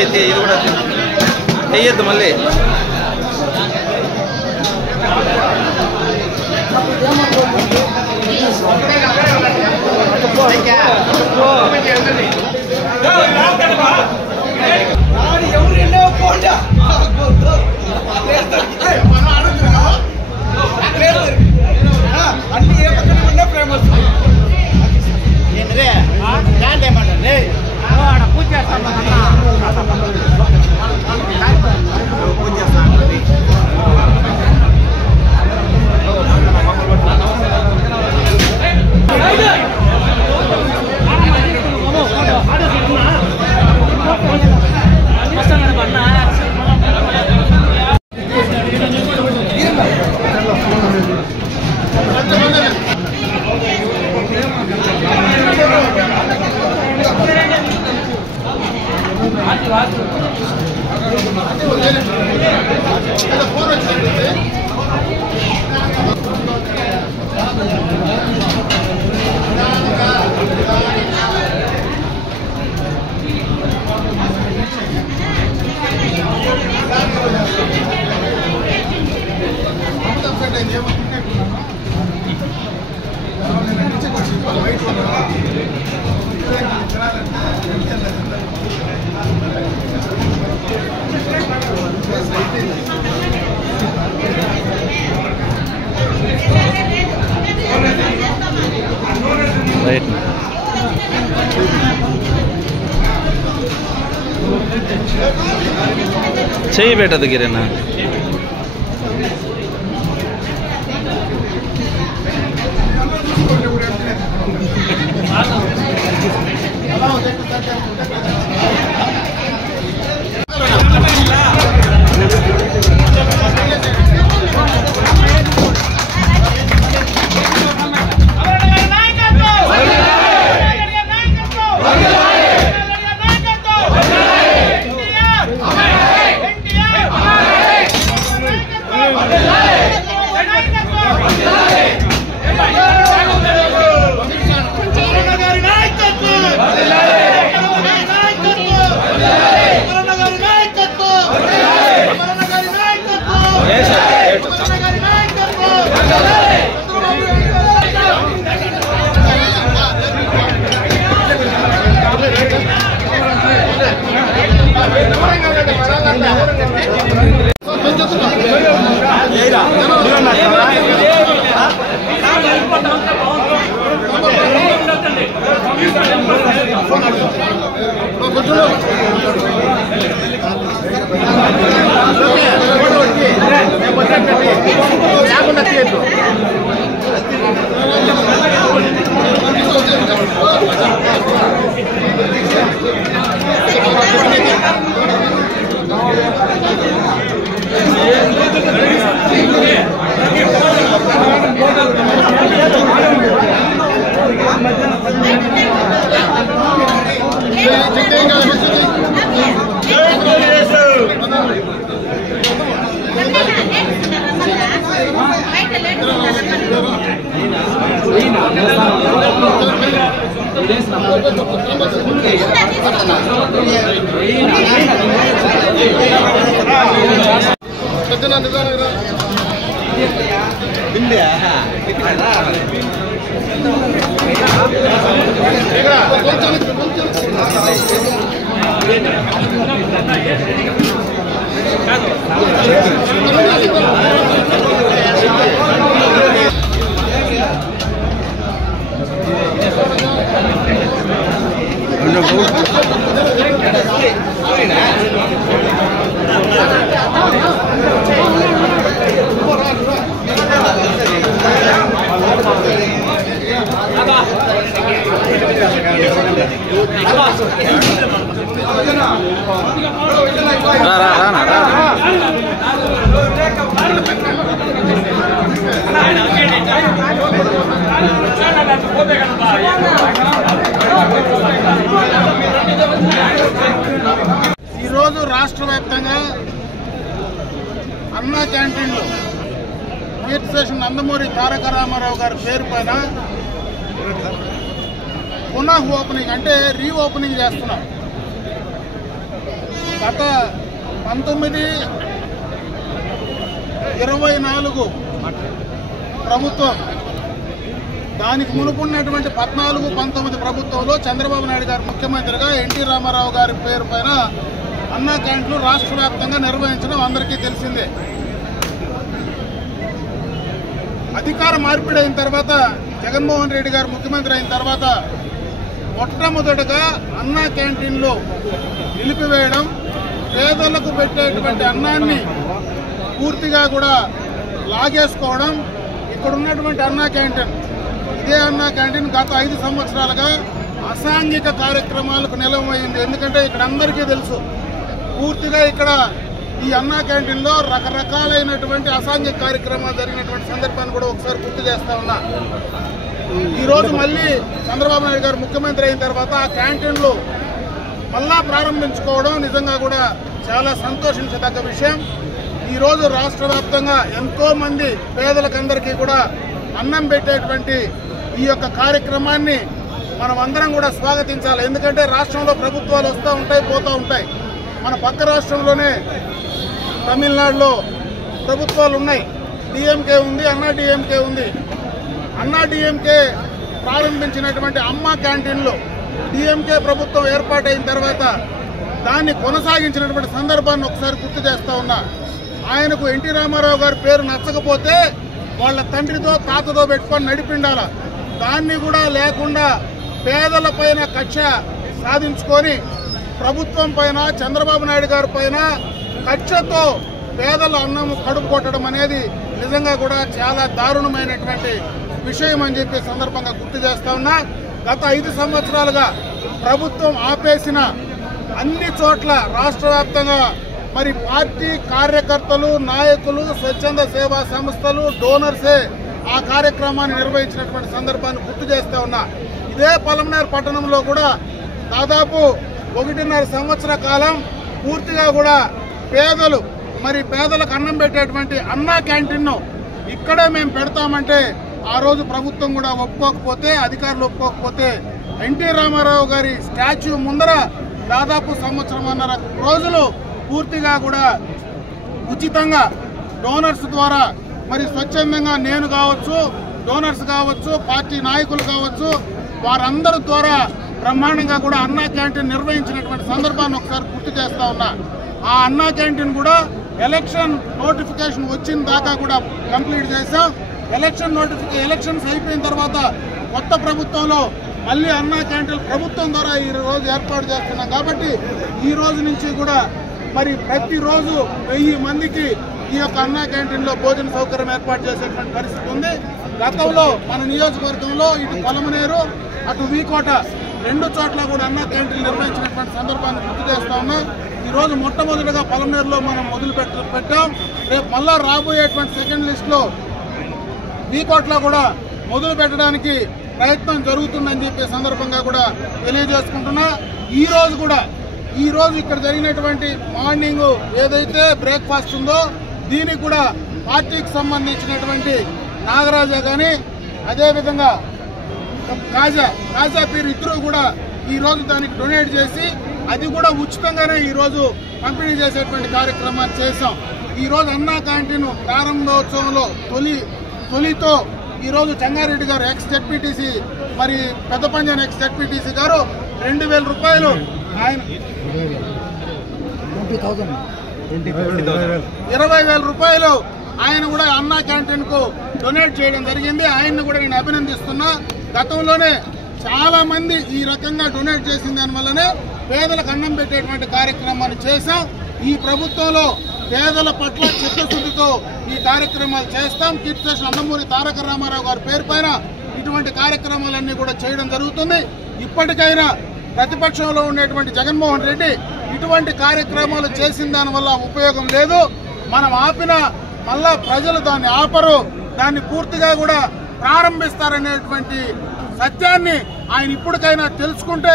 ఇది కూడా చెయ్యొద్దు మళ్ళీ. అన్ని ఏ పక్కన ఉన్నా ఫేమస్ పూజ చేస్తాం చెయ్యి బేట దగ్గరేనా ఈరోజు రాష్ట్ర వ్యాప్తంగా అన్నా క్యాంటీన్లో కీర్తిశేషులు నందమూరి తారక రామారావు గారి పేరు పైన పునః ఓపెనింగ్ అంటే రీఓపెనింగ్ చేస్తున్నాం. గత 1924 ప్రభుత్వం, దానికి మునుపున్నటువంటి 14-19 ప్రభుత్వంలో చంద్రబాబు నాయుడు గారు ముఖ్యమంత్రిగా ఎన్టీ రామారావు గారి పేరు పైన అన్నా క్యాంటీన్లు రాష్ట్ర వ్యాప్తంగా నిర్వహించడం అందరికీ తెలిసిందే. అధికార మార్పిడి అయిన తర్వాత జగన్మోహన్ రెడ్డి గారు ముఖ్యమంత్రి అయిన తర్వాత మొట్టమొదటగా అన్నా క్యాంటీన్లు నిలిపివేయడం, పేదలకు పెట్టేటువంటి అన్నాన్ని పూర్తిగా కూడా లాగేసుకోవడం. ఇక్కడ ఉన్నటువంటి అన్నా క్యాంటీన్, ఇదే అన్నా క్యాంటీన్ గత 5 సంవత్సరాలుగా అసాంఘిక కార్యక్రమాలకు నిలవమైంది. ఎందుకంటే ఇక్కడ అందరికీ తెలుసు, పూర్తిగా ఇక్కడ ఈ అన్నా క్యాంటీన్లో రకరకాలైనటువంటి అసాంఘిక కార్యక్రమాలు జరిగినటువంటి సందర్భాన్ని కూడా ఒకసారి గుర్తు చేస్తా ఉన్నా. ఈరోజు మళ్ళీ చంద్రబాబు నాయుడు గారు ముఖ్యమంత్రి అయిన తర్వాత ఆ క్యాంటీన్లు మళ్ళా ప్రారంభించుకోవడం నిజంగా కూడా చాలా సంతోషించదగ్గ విషయం. ఈరోజు రాష్ట్ర వ్యాప్తంగా ఎంతో మంది పేదలకందరికీ కూడా అన్నం పెట్టేటువంటి ఈ యొక్క కార్యక్రమాన్ని మనం అందరం కూడా స్వాగతించాలి. ఎందుకంటే రాష్ట్రంలో ప్రభుత్వాలు వస్తూ ఉంటాయి, పోతూ ఉంటాయి. మన పక్క రాష్ట్రంలోనే తమిళనాడులో ప్రభుత్వాలు ఉన్నాయి. డిఎంకే ఉంది, అన్నా డిఎంకే ఉంది. అన్నా డిఎంకే ప్రారంభించినటువంటి అమ్మ క్యాంటీన్లు డిఎంకే ప్రభుత్వం ఏర్పాటైన తర్వాత దాన్ని కొనసాగించినటువంటి సందర్భాన్ని ఒకసారి గుర్తు చేస్తా ఉన్నా. ఆయనకు ఎన్టీ రామారావు గారి పేరు నచ్చకపోతే వాళ్ళ తండ్రితో తాతతో పెట్టుకొని నడిపిండాల. దాన్ని కూడా లేకుండా పేదల పైన కక్ష సాధించుకొని ప్రభుత్వం పైన, చంద్రబాబు నాయుడు గారి పైన కక్షతో పేదల అన్నం కడుపు కొట్టడం అనేది నిజంగా కూడా చాలా దారుణమైనటువంటి విషయం అని చెప్పి సందర్భంగా గుర్తు చేస్తా ఉన్నా. గత 5 సంవత్సరాలుగా ప్రభుత్వం ఆపేసిన అన్ని చోట్ల రాష్ట్ర వ్యాప్తంగా మరి పార్టీ కార్యకర్తలు, నాయకులు, స్వచ్ఛంద సేవా సంస్థలు, డోనర్సే ఆ కార్యక్రమాన్ని నిర్వహించినటువంటి సందర్భాన్ని గుర్తు చేస్తా ఉన్నా. ఇదే పలమనేరు పట్టణంలో కూడా దాదాపు 1.5 సంవత్సర కాలం పూర్తిగా కూడా పేదలకు అన్నం పెట్టేటువంటి అన్నా క్యాంటీన్ను ఇక్కడే మేము పెడతామంటే ఆ రోజు ప్రభుత్వం కూడా ఒప్పుకోకపోతే, అధికారులు ఒప్పుకోకపోతే ఎన్టీ రామారావు గారి స్టాచ్యూ ముందర దాదాపు 1.5 రోజులు పూర్తిగా కూడా ఉచితంగా డోనర్స్ ద్వారా మరి స్వచ్ఛందంగా నేను కావచ్చు, డోనర్స్ కావచ్చు, పార్టీ నాయకులు కావచ్చు, వారందరి ద్వారా బ్రహ్మాండంగా కూడా అన్నా క్యాంటీన్ నిర్వహించినటువంటి సందర్భాన్ని ఒకసారి గుర్తు చేస్తా ఉన్నా. ఆ అన్నా క్యాంటీన్ కూడా ఎలక్షన్ నోటిఫికేషన్ వచ్చిన దాకా కూడా కంప్లీట్ చేశాం. ఎలక్షన్స్ అయిపోయిన తర్వాత కొత్త ప్రభుత్వంలో మళ్ళీ అన్నా క్యాంటీన్ ప్రభుత్వం ద్వారా ఈ రోజు ఏర్పాటు చేస్తున్నాం. కాబట్టి ఈ రోజు నుంచి కూడా మరి ప్రతిరోజు 1000 మందికి ఈ యొక్క అన్నా క్యాంటీన్లో భోజన సౌకర్యం ఏర్పాటు చేసేటువంటి పరిస్థితి ఉంది. గతంలో మన నియోజకవర్గంలో ఇటు పలమనేరు, అటు వీకోట 2 చోట్ల కూడా అన్నా క్యాంటీన్ నిర్వహించినటువంటి సందర్భాన్ని గుర్తు చేస్తా ఉన్నాం. ఈరోజు మొట్టమొదటిగా పలమనేరులో మనం పెట్టాం. రేపు మళ్ళా రాబోయేటువంటి సెకండ్ లిస్టులో వీకోట్లో కూడా మొదలు పెట్టడానికి ప్రయత్నం జరుగుతుందని చెప్పే సందర్భంగా కూడా తెలియజేసుకుంటున్నా. ఈ రోజు ఇక్కడ జరిగినటువంటి మార్నింగ్ ఏదైతే బ్రేక్ఫాస్ట్ ఉందో దీనికి కూడా పార్టీకి సంబంధించినటువంటి నాగరాజా కానీ అదేవిధంగా కాజా పీర్ ఇద్దరు కూడా ఈ రోజు దానికి డొనేట్ చేసి అది కూడా ఉచితంగానే ఈ రోజు పంపిణీ చేసేటువంటి కార్యక్రమాన్ని చేశాం. ఈ రోజు అన్నా క్యాంటీన్ ప్రారంభోత్సవంలో తొలితో ఈ రోజు చెంగారెడ్డి గారు ఎక్స్ జెడ్పీటీసీ మరి పెద్ద పంజాన్ ఎక్స్ జెడ్పీటీసీ గారు 20,000 రూపాయలు ఆయన 20,000 రూపాయలు ఆయన కూడా అన్నా క్యాంటీన్ కు డొనేట్ చేయడం జరిగింది. ఆయన్ని కూడా నేను అభినందిస్తున్నా. గతంలోనే చాలా మంది ఈ రకంగా డొనేట్ చేసిన దానివల్లనే పేదలకు అన్నం పెట్టేటువంటి కార్యక్రమాన్ని చేశాం. ఈ ప్రభుత్వంలో పేదల పట్ల చిత్తశుద్ధితో ఈ కార్యక్రమాలు చేస్తాం. కీర్తిశేషులు నందమూరి తారక రామారావు గారి పేరు పైన ఇటువంటి కార్యక్రమాలన్నీ కూడా చేయడం జరుగుతుంది. ఇప్పటికైనా ప్రతిపక్షంలో ఉండేటువంటి జగన్మోహన్ రెడ్డి ఇటువంటి కార్యక్రమాలు చేసిన దానివల్ల ఉపయోగం లేదు. మనం ఆపిన మళ్ళా ప్రజలు దాన్ని ఆపరు, దాన్ని పూర్తిగా కూడా ప్రారంభిస్తారనేటువంటి సత్యాన్ని ఆయన ఇప్పటికైనా తెలుసుకుంటే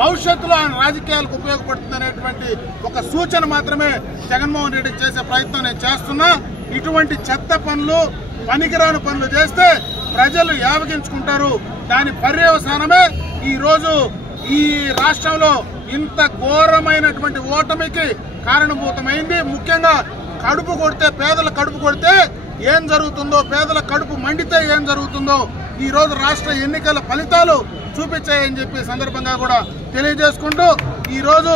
భవిష్యత్తులో ఆయన రాజకీయాలకు ఉపయోగపడుతుందనేటువంటి ఒక సూచన మాత్రమే జగన్మోహన్ రెడ్డి చేసే ప్రయత్నం నేను చేస్తున్నా. ఇటువంటి చెత్త పనులు పనికిరాని పనులు చేస్తే ప్రజలు యావగించుకుంటారు. దాని పర్యవసానమే ఈ రోజు ఈ రాష్ట్రంలో ఇంత ఘోరమైనటువంటి ఓటమికి కారణభూతమైంది. ముఖ్యంగా కడుపు కొడితే, పేదల కడుపు కొడితే ఏం జరుగుతుందో, పేదల కడుపు మండితే ఏం జరుగుతుందో ఈ రోజు రాష్ట్ర ఎన్నికల ఫలితాలు చూపించాయని చెప్పి సందర్భంగా కూడా తెలియజేసుకుంటూ ఈ రోజు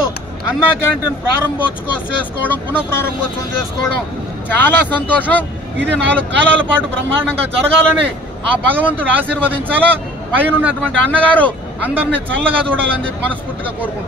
అన్నా క్యాంటీన్ ప్రారంభోత్సవం చేసుకోవడం, పునఃప్రారంభోత్సవం చేసుకోవడం చాలా సంతోషం. ఇది 4 కాలాల పాటు బ్రహ్మాండంగా జరగాలని ఆ భగవంతుడు ఆశీర్వదించాలా. పైన ఉన్నటువంటి అన్నగారు అందరినీ చల్లగా చూడాలని చెప్పి మనస్ఫూర్తిగా కోరుకుంటున్నాం.